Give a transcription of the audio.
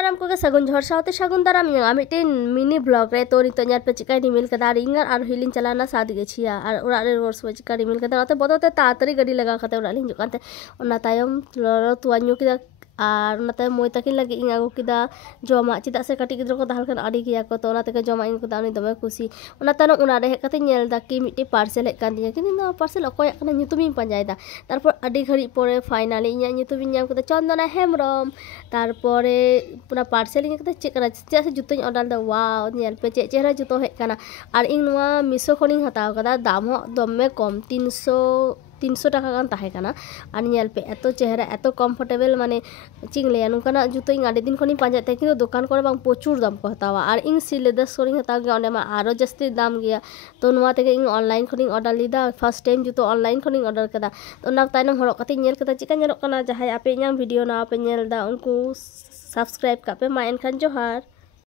दाराम को सगुन झोर साउते सगुन दाराम मिट्टी मिनी ब्लॉग रे तो नितो पे चिका रिमिल कदा इंगार और हिलिन चलाना सादी गेछिया और ओरा रे रोड सो चिका रिमिल कदा ओते बदोते तातरी गाड़ी लगा खते ओरा लिन जुकानते ओना तायम लोरो तुआ ᱧᱩ किदा और नाते मोय तकिन लगे इन आगु किदा जमा चिदा से कटी गिद्रो को दाहल खान आड़ी गिया को तो ओना तके जमा इन को दानी दमे खुशी ओना तानो ओना रे हेक कते नेल दा कि मिट्टी पार्सल हेक कान दिया किन ना पार्सल अकोय kana nyutumin panjayda तारपर आड़ी घड़ी परे फाइनली इnya nyutumin nyam kata Chandana Hembram तारपरे पूरा पार्सल इन कते चेक करा चे से जुतो ऑर्डर दा वाव नेल पे चे चेहरा जुतो हेक काना और इन नोआ मिशो खनिन हताव कदा दाम हो दमे कम 300 টাকা গান তাহে কানা আর নেল पे এত চেহারা এত কমফোর্টেবল মানে চিংলে নুকানা জুতো ইং আড়ি দিন খনি পাঁজা তে কিন্তু দোকান করে বাং প্রচুর দাম को हतावा আর ইং সিলেদার সোরিং हताव गे ओने मा आरो जस्ती दाम गया तो नुआ तेगे इं ऑनलाइन खनि ऑर्डर लीदा फर्स्ट टाइम जुतो ऑनलाइन खनि ऑर्डर कदा तो ना तायनम हरो कते नेल कदा चिका नेलो कना जहाय आपे इᱧᱟᱜ वीडियो ना आपे नेल दा उनको सब्सक्राइब कापे मा एनखान जोहार।